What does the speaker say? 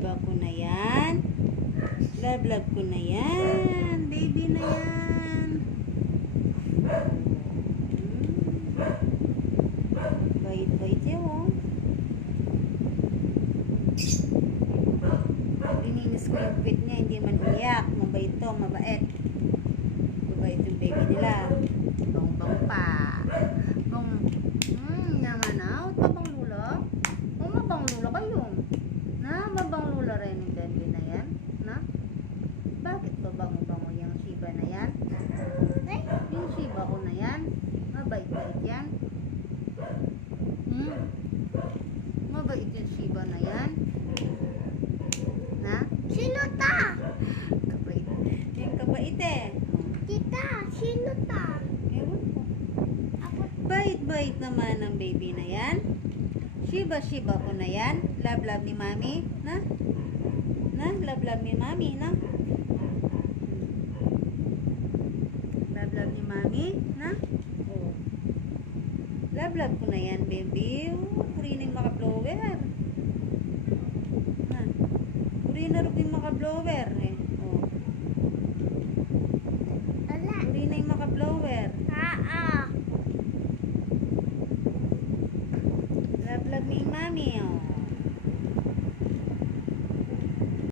Shiba ko na yan. Love ko na yan. Baby na yan. Bait-bait yan, oh. Lininis ko yung pit niya, hindi man umiyak. Mabait to, mabait. Mabait yung baby nila. Bang-bang pa. Naman na. Mabang lula. Mabang lula kayo. Mabang lula rin yung baby na yan. Bakit ba bango-bango yung Shiba na yan? Yung Shiba ko na yan. Mabait-bait yan. Mabait yung Shiba na yan. Sino ta? Kabait. Yung kabait eh. Tita, sino ta? Ewan ko. Bait-bait naman ang baby na yan. Shiba ko na yan. Love ni mami. Love ni mami, Love ni mami, Oh. Love ko na yan, baby. Purining maka-blower. Purining maka-blower, eh.